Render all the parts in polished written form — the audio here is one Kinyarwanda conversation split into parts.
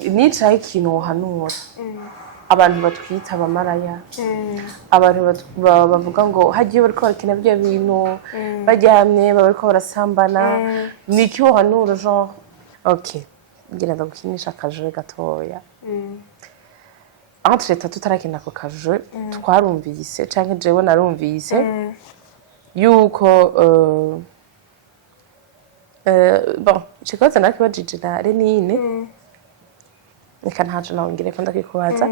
nicaye ikintu wohanura abantu batwita abamaraya abantu bavuga ngo hagiye bariko barakina bya bintu baryamye bariko barasambana niki wohanura genre okay ngira ndagukinisha akajwe gatoya entre tatu tarakina ko kajwe twarumvise canke jewe narumvise yuko bon chikoza nakibajije na Renine nika ntaje nawe ngire ko ndakikubaza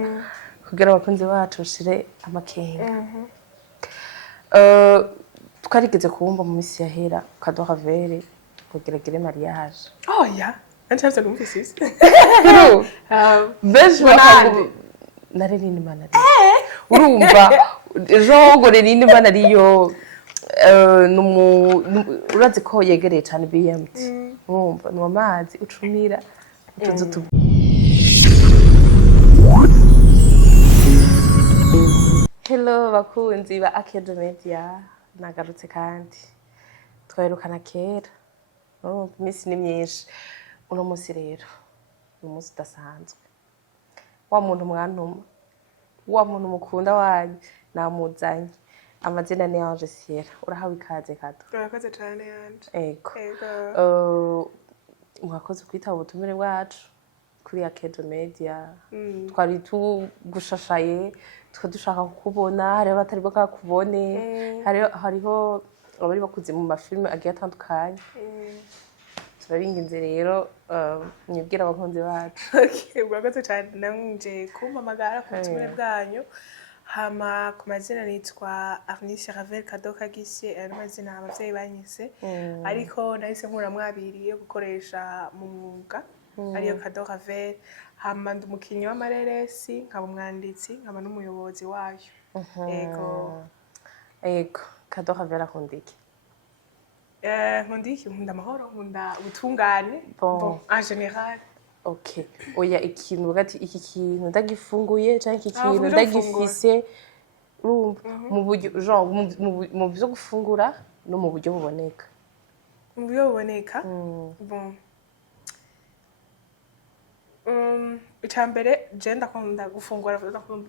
kugira abakunzi bacu ushire amakenga twarigeze kubumba mu misi yahera kadoha vere kugira gire mariage ya ntacyo numvise beje na Renine mana urumva ejo ngo Renine mana ariyo urazi ko yegereye cyane BMT urumva no amazi ucumira utuzu Hello bakunzi ba Akedomedia nagarutse kandi twerukana kera imisi ni myinshi uno musi rero umunsi udasanzwe wa muntu mwantuma wa muntu mukunda wanyu namuzanye amazina ni Ange Sierra urahawe ikaze kato urakoze cyane yanje ego mwakoze kwitaba ubutumire bwacu kuri Akedomedia twari tugushashaye dushaka kukubona hari abatari bakakubone hariho abari bakuze mu mafilme agiye atandukanye turabinginze rero nyibwira abakunzi bacu urakoze cyane nanje kumpamagara ku butumire bwanyu hama ku mazina nitwa Arnisha Ravel Kadoka Gisye amazina abavyeyi banyise ariko nahise nkura mwabiriye gukoresha mu mwuga ariyo Kadoka Ravel hama ndumukinyi w'amareresi nkaba umwanditsi nkaba n'umuyobozi wayo ego Kadoka Ravel akundiki nkundiki nkunda amahoro nkunda ubutungane bon en général okay oya ikintu bagati iki kintu ndagifunguye cyangwa iki kintu ndagifise mu buryo genre mu byo gufungura no mu buryo buboneka mu buryo buboneka bon icambere je ndakunda gufungura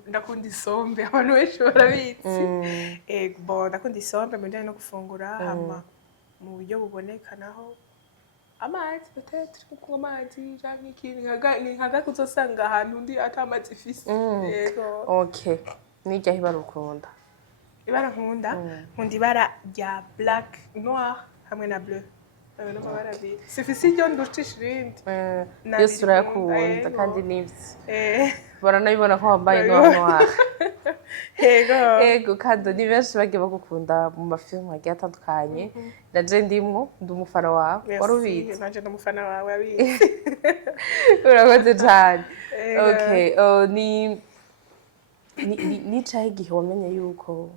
ndakunda isombe abantu benshi barabizi bon ndakunda isombe mu bijyanye no gufungura hama mu buryo buboneka naho amazi peut-être kunywa amazi cyangwa ikintu nkaga kuzosanga ahantu ndi atamazi ifise yego okay nijya hibara ukunda ibara nkunda ibara rya black noir hamwe na bleu no mabara abiri sifise iryo ndushisha irindi yose urayakunda kandi nivyo baranabibona ko wambaye noir ego kandi ni benshi bagiye bagukunda mu mafilme agiye atandukanye naje ndimwo ndi umufana wawe wari ubizi naje ndi umufana wawe abizi urakoze cyane okay nicaye igihe wamenye yuko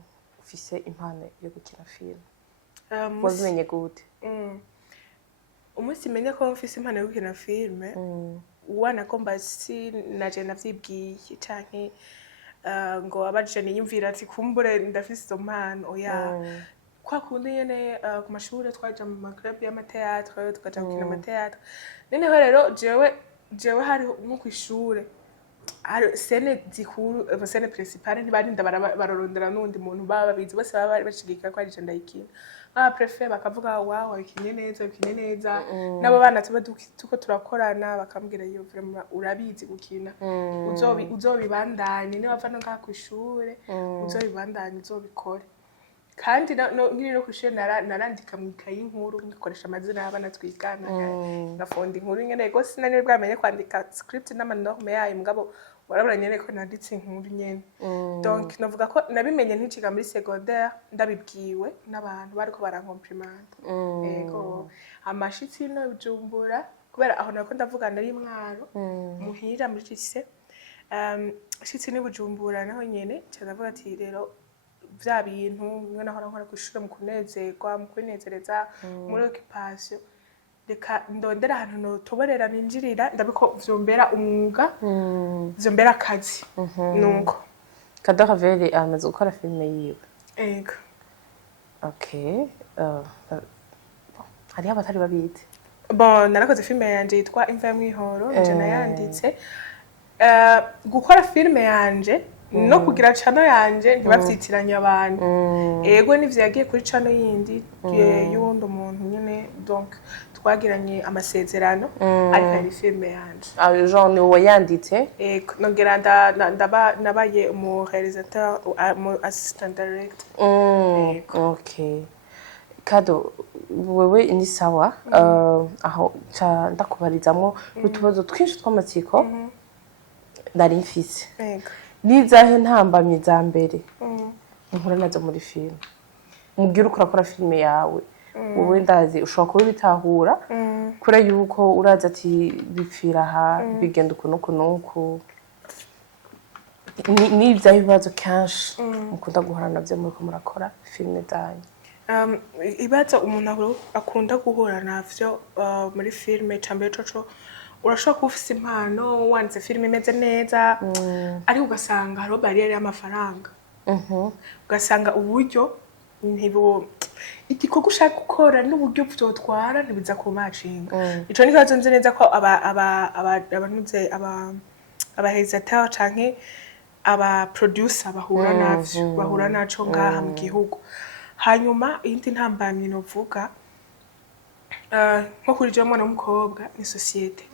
ufise impano yo gukina filime wabimenye gute umunsi menye ko mfise impano yo gukina filime wanagomba si naje navyibwiye canke ngo abaje niyumvira ati kumbure ndafise izo mpano oya kwa kundi nyene ku mashuri twaje mu maclub y'amateatro tukaja gukina amateatro none rero jewe hari mu kw'ishure hari scene zikuru scene principale ntibarinda bararondera n'undi muntu baba bizi bose baba bashigika ko ari je ndayikina préfet bakavuga wow wakinye neza nabo bana tuko turakorana bakambwira iyo vraiment urabizi gukina uzobibandanye niba vano ngaha kw'ishure uzobibandanye uzobikore kandi nkiri no kw'ishure narandika mu ikayi inkuru ngikoresha amazina y'abana twigana ngafonda inkuru nyene go sinari bwamenye kwandika script n'amanorme yayo mugabo warabura nyene ko nanditse inkuru nyene donc novuga ko nabimenye ntikiga muri secondaire ndabibwiwe n'abantu bariko barankomplimenta ego amashitsi no Bujumbura kubera aho nako ndavuga nari Mwaro muhira muri lycée shitsi ni Bujumbura naho nyene cyavuga ati rero vya bintu mwana hora nkora kwishura mu kunezerwa mu kwinezereza muri occupation reka ndondera ahantu no toborera ninjirira ndabiko vyombera umwuga vyombera akazi nuko Kadoka Ravel amaze gukora filime yiwe ego okay hari abatari babizi bon narakoze filime yanje yitwa imva y'amwihoro nje nayanditse gukora filime yanje no kugira channel yanje ntibavyitiranye abantu ego nivyo yagiye kuri channel yindi y'uwundi umuntu nyene donc twagiranye amasezerano ariko ari filime yanje genre ni wayanditse ego nongera nabaye mu réalisateur mu assistant director okay Kado wewe ni sawa aho ndakubarizamo n'utubazo twinshi tw'amatsiko nari mfise nizahe ntambamye za mbere nkora nazo muri filime mubwira uko urakora filime yawe wowe ndazi ushobora kuba bitahura kure yuko uraza ati bipfira aha bigenda ukuntu ni ibyaho ibibazo kenshi mukunda guhura nabyo muri ko murakora filime zanyu ibaza umuntu akunda guhura navyo muri filime cyambere coco urashobora kuba ufise impano wanditse filime imeze neza ariko ugasanga hariho barriere y'amafaranga ugasanga uburyo igikorwa ushaka gukora n'uburyo vyotwara ntibiza ku macinga ico ni kibazo nzi neza ko abanuze abarealisateur canke aba producer bahura naco ngaha mu gihugu hanyuma indi ntambamye novuga nko kuri je mwana w'umukobwa ni societe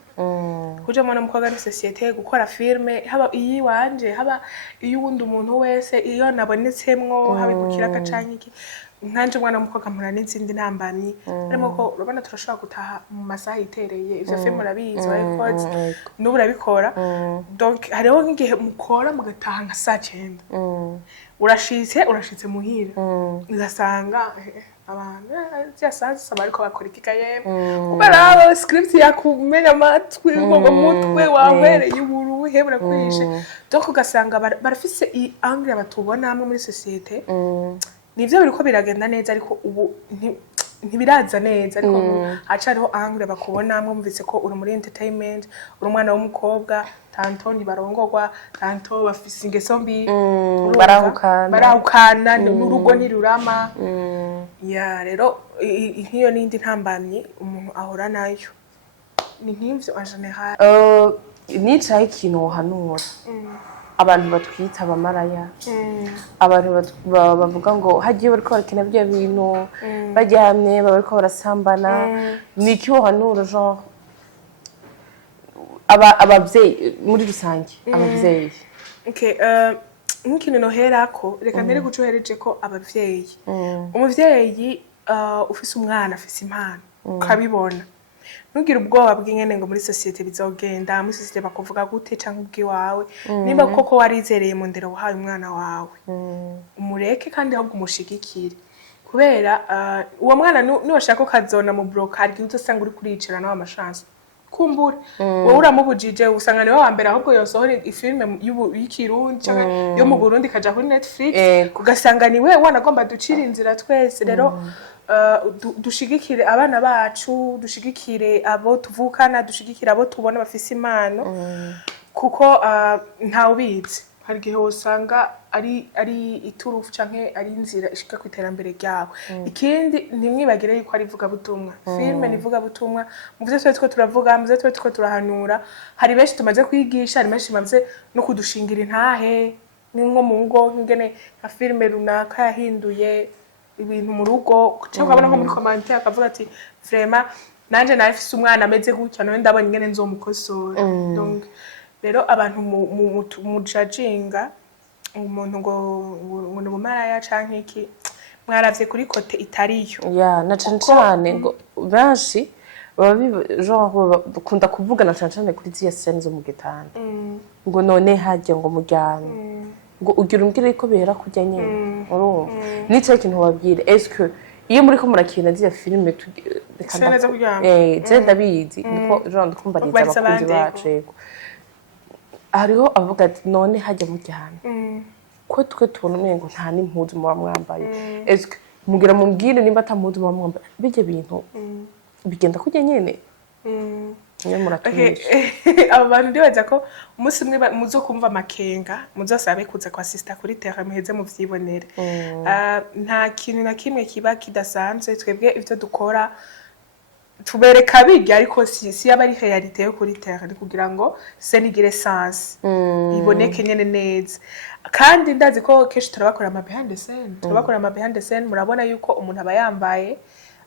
kuje mwana w'umukobwa ni societe gukora filme haba iyi wanje haba iyo wundi umuntu wese iyo nabonetsemwo haba gukira kacanye iki nkanje mwana w'umukobwa mpura n'izindi ntambamye arimo ko urabona turashobora gutaha mu masaha itereye ivyo filme urabizi records n'ubu urabikora donc hariho nk'igihe mukora mugataha nka saa 9 urashitse muhira ugasanga abantu cyasanze bariko bakora ikikaye kubera script yakumenya amatwi mu mutwe wahwereye uburu hebura kwishe donc ugasanga barafise i angle batubonamwe muri societe nivyo biriko biragenda neza ariko ubu ntibiraza neza ariko hacariho angle bakubonamwe mvise ko uri muri entertainment uri umwana w'umukobwa tanto ntibarongorwa tanto bafise ingeso mbi barahukana n'urugo ntirurama ya rero nk'iyo n'indi ntambamye umuntu ahora nayo ni nk'ivyo en general nicaye ikintu wohanura abantu batwita abamalaya abantu bavuga ngo hagiye bariko barakina bya bintu baryamye bariko barasambana ni iki wohanura genre abavyeyi muri rusange abavyeyi okay nk'ikintu noherako reka mbere gucohereje ko abavyeyi umuvyeyi ufise umwana afise impano ukabibona ntugire ubwoba bw'ingene ngo muri societe bizogenda muri societe bakuvuga gute canke ubwiwawe nimba koko warizereye mu ndero wahaye umwana wawe umureke kandi ahubwo umushigikire kubera uwo mwana niwashaka ukazona mu brocard uzosanga uri kuricara nawe amashance kumbura wowe uramubujije usanga niwe wa mbere ahubwo yosohora ifilme y'ikirundi canke yo mu Burundi kaja kuri Netflix ugasanga niwe wanagomba ducira inzira twese rero dushigikire abana bacu dushigikire abo tuvukana dushigikire abo tubona bafise impano kuko ntawe ubizi hari gihe usanga ari iturufu canke ari inzira ishika ku iterambere ryawe ikindi ntimwibagire yuko ari vuga butumwa filme ni vuga butumwa mu byo twese turavuga mu byo twese turahanura hari benshi tumaze kwigisha hari benshi maze no kudushingira intahe nko mu ngo ngene nka filme runaka yahinduye ibintu mu rugo cyangwa abana nko muri commentaire akavuga ati vraiment nanje nafise umwana ameze gutya none ndabonye ngene nzomukosora donc rero abantu mu judginga umuntu ngo mu maraya canke iki mwaravye kuri kote itariyo ya na cyane ngo benshi genre bakunda kuvuga na cyane kuri ziya scene zo mu gitanda ngo none hajye ngo mujyane ngo ugira umbwire ko bihera kujya nyine urumva nico kintu wabwire est-ce que iyo muri ko murakina ziya filme je ndabizi niko genre ndikumbariza abakunzi bacu yego hariho avuga ati none hajya mujyana ko twe tubona umengo nta n'impuzu muba mwambaye est-ce que mugira mumbwire nimba atampuzu muba mwambaye bije bintu bigenda kujya nyene niyo muratumisha abo bantu ndibaza ko umunsi umwe muzo kumva amakenga muzosabe kuza kwa sister kuri terre muheze mu vyibonere nta kintu na kimwe kiba kidasanzwe twebwe ivyo dukora tubereka bijya ariko si yaba ari realite yo kuri terre kugira ngo scene igire sens iboneke nyene neza kandi ndazi ko keshi turabakora ama behind the scene murabona yuko umuntu aba yambaye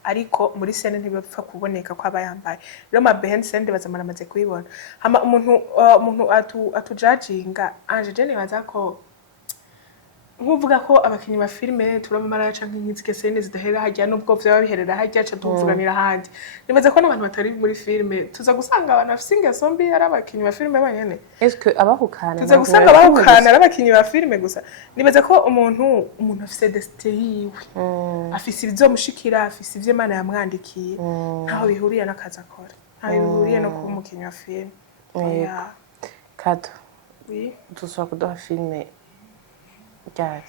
ariko muri scene ntibapfa kuboneka ko aba yambaye rero ama behind the scene bazamara amaze kuyibona hama umuntu atujudginga anje jene baza ko nkuvuga ko abakinyi ba filme turabamara canke nk'izike scene zidahera hajya nubwo vyaba biherera hajya ca tuvuganira handi nibaza ko n'abantu batari muri filme tuza gusanga abantu afise ingeso mbi ari abakinyi ba filme banyene est-ce abahukana tuza gusanga abahukana ari abakinyi ba filme gusa nibaza ko umuntu afise destin yiwe afise ibizomushikira afise ivyo Imana yamwandikiye ntaho bihuriye n'akazi akora ntaho bihuriye no kuba umukinyi wa filme Kado tushobora kuduha filme ryari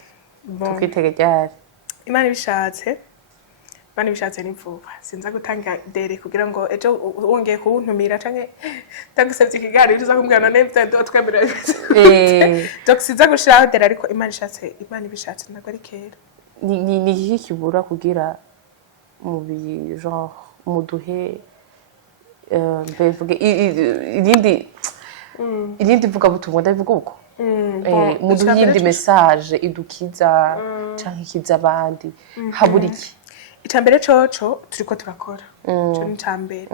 tukitege ryari Imana ibishatse ni vuba sinza gutanga dere kugira ngo ejo wongeye kuwuntumira canke ndagusavye ikiganiro uza kumbwira neza twemera donc sinza gushiraho dere ariko Imana ibishatse ntabwo ari kera ni iki kibura kugira mu genre muduhe mbevuge irindi vuga butumwa ndabivuga uko muduhe iyindi message idukiza canke ikiza abandi habura iki icambere coco turiko turakora cyo ni cambere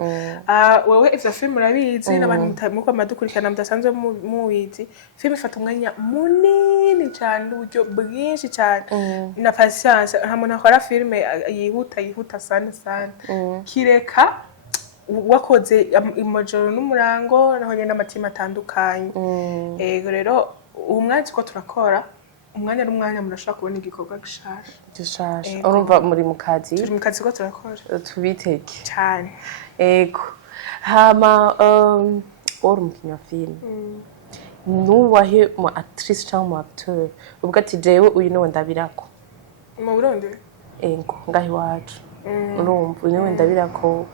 wewe ivyo film urabizi n'abantu muko madukurikirana mudasanzwe muwizi film ifata umwanya munini cyane uburyo bwinshi cyane na patience nta muntu akora film yihuta sana kireka wakoze imajoro n'umurango naho nyene n'amatima atandukanye rero umwanya ko turakora umwanya n'umwanya murashaka kubona igikorwa gishasha urumva muri mu kazi turi mu kazi ko turakora tubitege cyane hama uri umukinnyi wa filime nuwahe mu actrice cyangwa mu acteur ubwo ati jewe uyu niwe ndabirako mu Burundi ngaho iwacu urumva uyu niwe ndabirako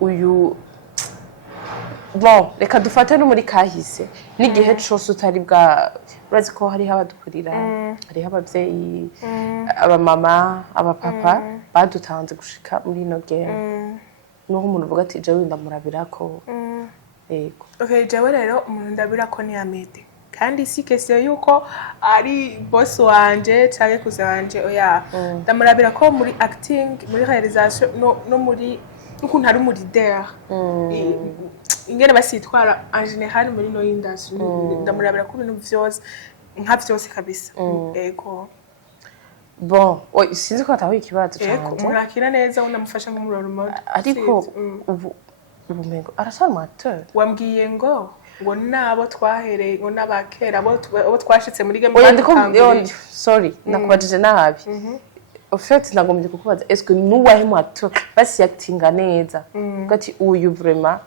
uyu bon reka dufate no muri kahise n'igihe cyose utari bwa urazi ko hariho abadukurira hariho abavyeyi abamama abapapa badutanze gushika muri ino game nuho umuntu uvuga ati jewe ndamurabirako yego jewe rero umuntu ndabirako ni Amede kandi si question yuko ari boss wanje canke kuze wanje oya ndamurabirako muri acting muri realisation no muri ukuntu ari muri leader ingene basitwara en general muri no industry ndamurabira ko ibintu vyose nka vyose kabisa ego bon sinzi ko ataho ikibazo cyane murakira neza unamufasha nk'umuroro mo ariko ubu mengo arashaka mu acteur wambwiye ngo nabo twahereye ngo nabakera abo twashitse muri game sorry nakubajije nabi ofete nagombye kukubaza est-ce que nuwahe mu acteur basi actinga neza gati uyu vraiment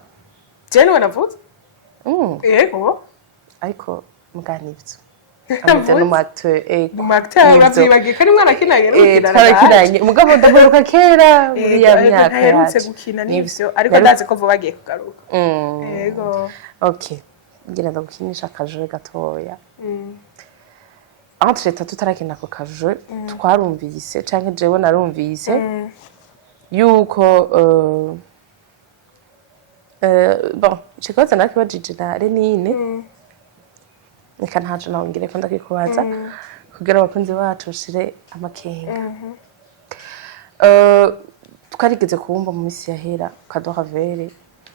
jene wanavuze yego ariko muganivyo ameze no mu acteur mu acteur uravyibagiye kandi mwana kinanye twarakinanye mugabo ndaheruka kera muri ya myaka yaherutse gukina n'ivyo ariko ndazi ko vuba bagiye kugaruka yego okay ngira ndagukinisha akajwe gatoya entre temps tutarakina ko kajwe twarumvise canke jewe narumvise yuko bon chikoza nakibajije na Renine nika ntaje nawongere ko ndakikubaza kugira abakunzi bacu shire amakenga twarigeze kubumba mu misi yahera kadoha vere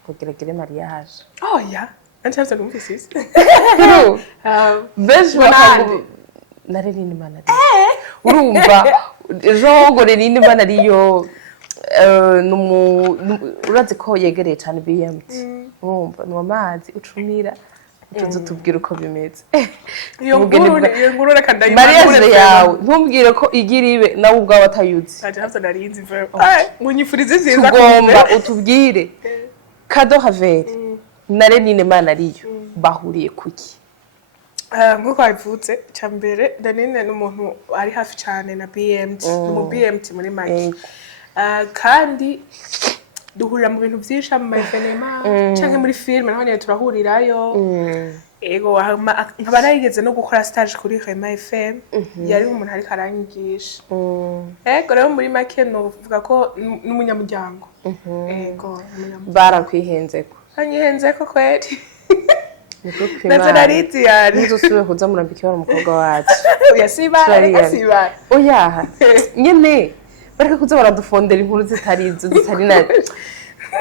kugeragere mariage ya ntacyo kumvise beje na Renine Imana urumva ejo ngo Renine Imana ariyo urazi ko yegereye cyane BMT urumva ni amazi ucumira tuzo tubwira uko bimeze iyo nkuru reka mariage yawe ntumbwire ko igira ibe nawe ubwawe atayuzi ntacyo narinzi ngo nyifurize nziza tugomba utubwire kado havere na Renine Imana ariyo bahuriye kuki nk'uko wabivutse cya mbere Renine ni umuntu ari hafi cyane na BMT ni mu BMT muri make kandi duhurira mu bintu byinshi mu mavenema cyangwa muri filime naho nyine turahurirayo ego nkaba narigeze no gukora stage kuri Rema FM yari umuntu ariko aranyigisha ego rero muri make novuga ko n'umunyamuryango ego barakwihenzeko anyihenzeko kweri niko nazo nariti yari nizosubire kuza murambika umukobwa wacu yasiba oya nyene bareka kuza baradufondera inkuru zitari na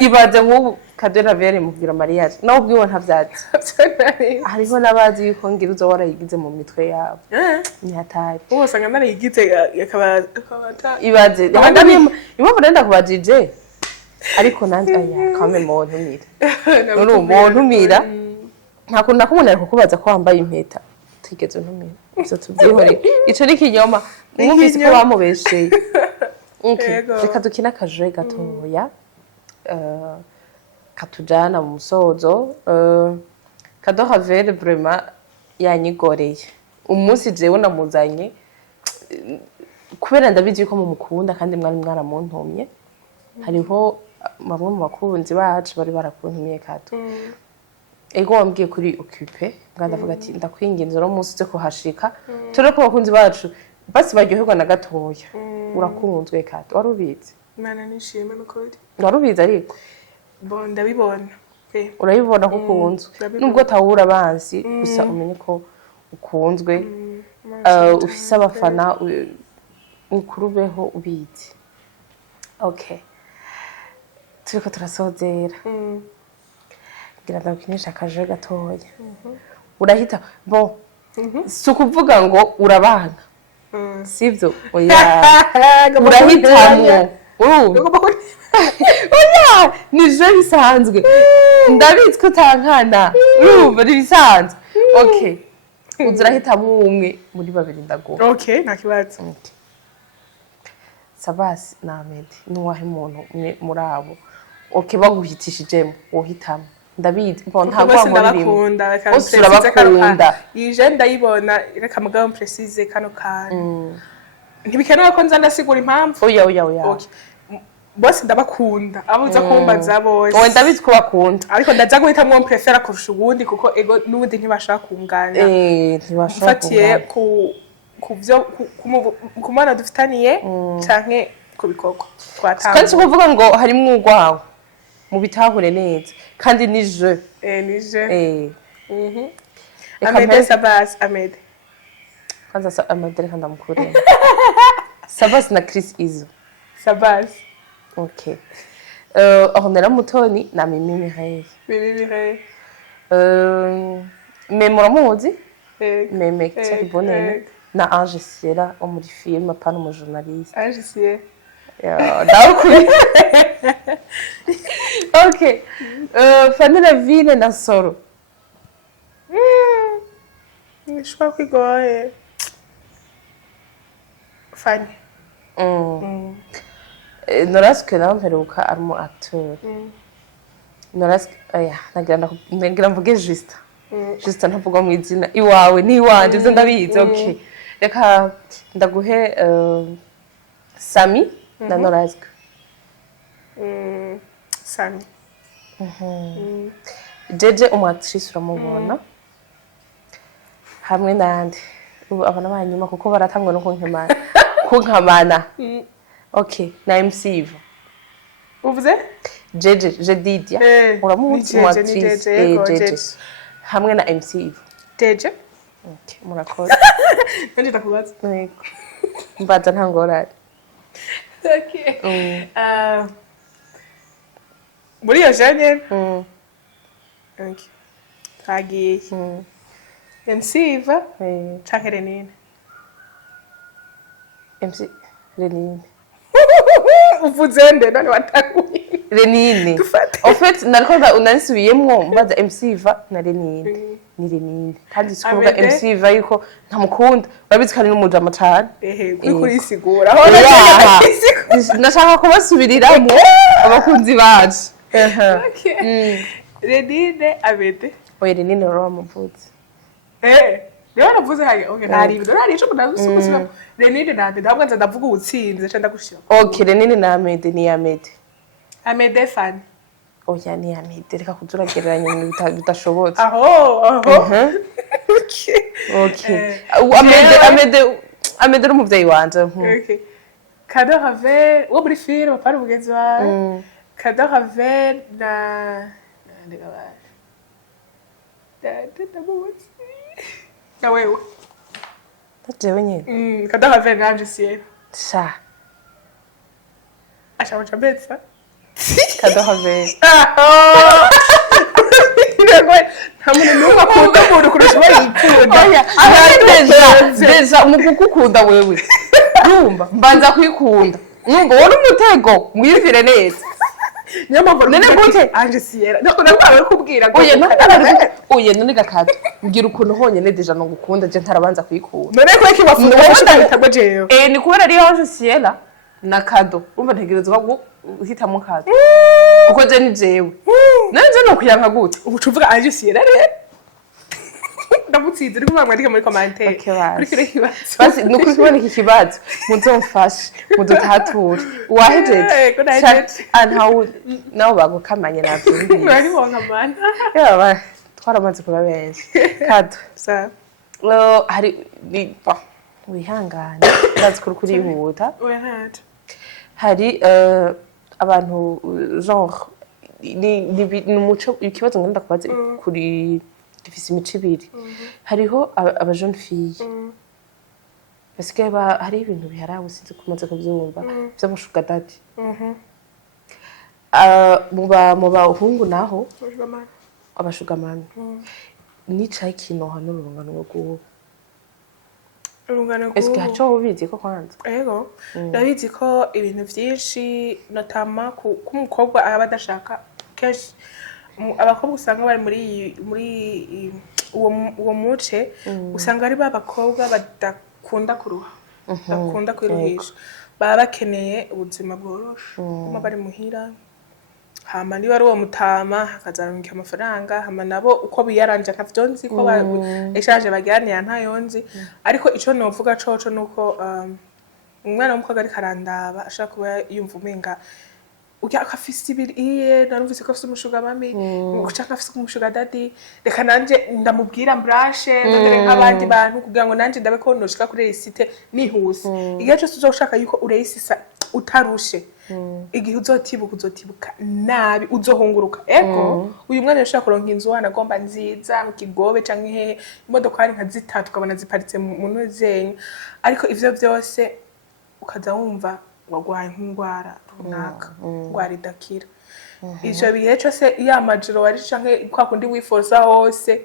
ibaze nk'ubu kadera vere mubwira mariage nawe ubwiwe ntavyatsi hariho n'abazi yuko ngira uzo warayigize mu mitwe yabo nyatari bose ngana narayigize akabata ibaze impamvu nenda kubajije ariko nanjye aya kame mu ntumira nuri umuntu umira nta kuntu nakubona kukubaza ko wambaye impeta tigeze ntumira ivyo tubyihore ico ni kinyoma mwumvise ko bamubesheye reka dukina akajoye gatoya katujana mu musozo kadoha vere vraiment yanyigoreye umunsi jewe namuzanye kubera ndabizi yuko mumukunda kandi mwari mwaramuntumye hariho bamwe mu bakunzi bacu bari barakuntumiye kato ego wambwiye kuri occupé ndavuga ati ndakwinginze no munsi zo kuhashika turi ko bakunzi bacu basi baryoherwa na gatoya urakunzwe kato warubizi mana nishime n'ukuri warubizi ariko bon ndabibona urabibona ko ukunzwe nubwo tawura abansi gusa umenye ko ukunzwe ufise abafana ukurubeho ubizi okay turiko turasozera ngira ndakinisha akaje gatoya urahita bon si ukuvuga ngo urabana sivyo oya urahitamwo oya nije bisanzwe ndabizi ko utankana urumva bisanzwe okay uzurahitamwo umwe muri babiri ndaguha okay nta kibazo Sabasi na Ahmed nuwahe muntu muri abo okay baguhitishijemo wohitamo ndabizi bon ntabwo muri bakunda bakunda yije ndayibona reka mugabo precise kano kan ntibikenewe ko nza ndasigura impamvu oya bose ndabakunda abuza kumbaza bose owe ndabizi ko bakunda ariko ndaza guhitamwo prefera kurusha ubundi kuko ego n'ubundi ntibashaka kungana ntibashaka kungana kuvyo kumana dufitaniye canke kubikorwa twatanga kandi kuvuga ngo harimo urwawe mu bitahure neza kandi ni je Ahmed Sabas Ahmed kaza Ahmed reka ndamukure Sabas na Chris Izo Sabas okay Ornella Mutoni na Mimi Mireille Memora muzi Meme cyari bonene na Ange Sierra wo muri film apana mu journaliste Ange Sierra Daukuri okay Fanny Ville na Soro nishwa kwigoye Fanny Noraske na mperuka ari mu acteur Noraske aya nagira mvuge Juste ntavuga mu izina iwawe ni iwanje byo ndabizi okay reka ndaguhe Sami na Noraske Sami Jeje umwactrice uramubona hamwe nande ubu abana banyuma kuko baratangwa no kunkamana okay na MC Ivo uvuze Jeje Didia uramuzi umwactrice Jeje hamwe na MC Ivo Jeje okay murakoze nje ndakubaza yego mbaza ntangorari okay muri yo janye okay tagiye MC Iva canke Renine MC Renine uvuze nde none watakuye Renine en fait nariko unansubiyemwo mbaza MC Iva na Renine ni Renine kandi sikuvuga MC Iva yuko ntamukunda babizi kandi n'umuja matana kuri sigura nashaka kubasubiriramo abakunzi bacu Renine Abede oya Renine uramuvuze niba navuze hage okay ntari ibyo ntari ico ndagusubira Renine na Abede ahubwo nza ndavuga ubutsinze cyangwa ndagushira okay Renine na Ahmed ni Ahmed Fan oya ni amide reka kuzuragereranya ibintu bidashobotse aho okay amede umuvyeyi wanje okay Cadeau Ravel wo muri film pari mugenzi wawe Cadeau Ravel na na wewe jewe nyene Cadeau Ravel nanje siye sha acha mchabetsa Cadeau Ravel ntamuntu n'umwe akunda umuntu kurusha uwo yikunda deja umukukunda wewe urumva mbanza kwikunda numva wari umutego mwiyumvire neza niyo mpamvu none gute anje siyera ntabwo kubwira oye none gakado mbwira ukuntu honyene deja no gukunda je ntarabanza kwikunda none ko ikibafunda bashitagwa jewe ni kubera ari anje siyera na kado umva ntegerezwa guhitamo kado kuko je ni jewe nanje no kuyanka gute ubucuvuga anje siyera rero ndamutsinze uri kumwandika muri commentaire kuri kire kibazo basi nukuri kubona iki kibazo muzomfashe mudutature wahejeje antawu nawo bagukamanye navyo mwari wonka mana yaba twaramaze kuba benshi kado sa hari wihangane ndazi kuri yihuta hari abantu genre ni umuco ikibazo ngenda kubaza kuri dufise imico ibiri hariho aba jeune fille basigaye hari ibintu biharawe sinzi kumaze kubyumva by'amushuga dadi mu bahungu naho abashugamani nicaye kinoha n'urungano rw'uwo urungano eske haco ubizi ko kwanza ego ndabizi ko ibintu byinshi notama k'umukobwa aba adashaka kenshi abakobwa usanga bari muri uwo muce usanga ari babakobwa badakunda kuruha bakunda kwiruhisha baba bakeneye ubuzima bworoshe kuma bari muhira hama niba ari uwo mutama hakazarunka amafaranga hama nabo uko biyaranje akavyonzi ko eshaje bagiranira ntayonzi ariko ico novuga coco nuko umwana w'umukobwa ari karandaba ashaka kuba yumva umenga uya akafisi ibiri narumvise ko afise umushuga mami ushaka afise umushuga dadi reka nanje ndamubwira mbrashe ndere nk'abandi bantu kugira ngo nanje ndabe ko noshika kuri site nihuse igihe cyose uzoshaka yuko ureyisisa utarushe igihe uzotibuka nabi uzohunguruka ego uyu mwana yashaka kuronka inzu wana gomba nziza mu kigobe canke he imodoka ari nka zitatu ukabona ziparitse mu ntuzenye ariko ivyo byose ukaza wumva wagwaye nk'indwara runaka ndwara idakira ivyo bihe cyose yamajiro wari canke kwa kundi wiforza hose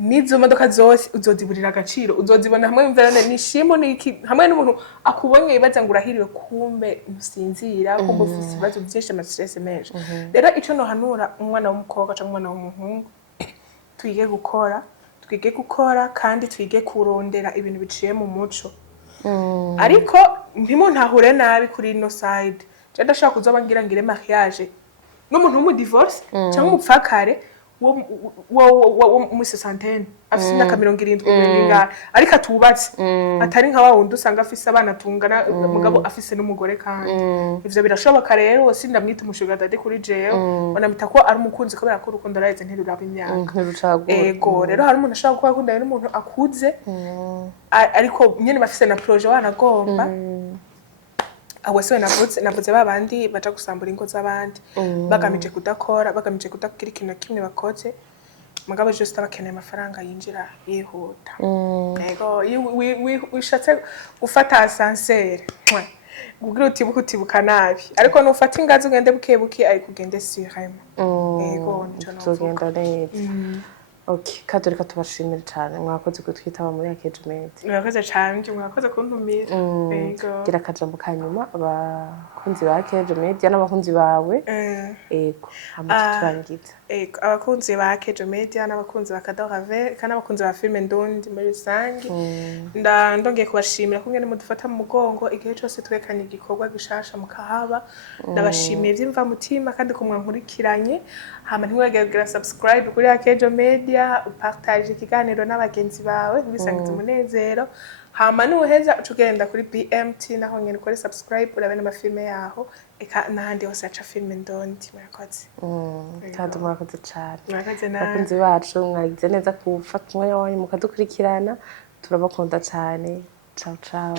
nizo modoka zose uzoziburira agaciro uzozibona hamwe imverane nishimo niki hamwe n'umuntu akubonye ibaza ngo urahiriwe kumbe musinzira kumbe ufise ibibazo byinshi ama stress menshi rero ico no hanura umwana w'umukobwa cyangwa umwana w'umuhungu twige gukora kandi twige kurondera ibintu biciye mu muco ariko ntimo ntahure nabi kuri no side je ndashaka kuzoba ngire mariage n'umuntu w'umu divorce cyangwa umupfakare wo mu 60 afise imyaka 70 ariko atubatse atari nka wa wundi usanga afise abana tungana mugabo afise n'umugore kandi ivyo birashoboka rero wose ndamwita umushuga dadi kuri jewe banamita ko ari umukunzi ko berakora urukundo rayeze ntiruraba imyaka ego rero hari umuntu ashaka kuba akundana n'umuntu akuze ariko nyene bafise na projet wanagomba awese navuze babandi baca gusambura ingo z'abandi bagamije kudagira ikintu kimwe bakoze mugabo just abakeneye amafaranga yinjira yihuta yego wishatse gufata ascenseur kugira utibuka nabi ariko nufata ingazi ugende buke ari kugende sirema yego nico tugenda neza okay katorika tubashimira cyane mwakoze kutwitaba muri Academy mwakoze cyane mwakoze kuntumira yego gira akajambo kanyuma abakunzi ba Academy n'abakunzi bawe yego amaturangiza yego abakunzi ba Academy n'abakunzi ba Cadeau Ravel kandi abakunzi ba film ndundi muri rusange ndongeye kubashimira kumwe mudufata mu mugongo igihe cyose twekanye igikorwa gishasha mukahaba ndabashimiye byimva mutima kandi kumwankurikiranye hama ntiwegera subscribe kuri Academy upartage ikiganiro n'abagenzi bawe bisangiza umunezero hama nuheza ucugenda kuri BMT naho nyene ukore subscribe urabe n'amafilme yaho eka n'ahandi hose aca filme ndondi murakoze kandi murakoze cyane murakoze bakunzi bacu mwagize neza gufata umwanya wanyu mukadukurikirana turabakunda cyane ciao ciao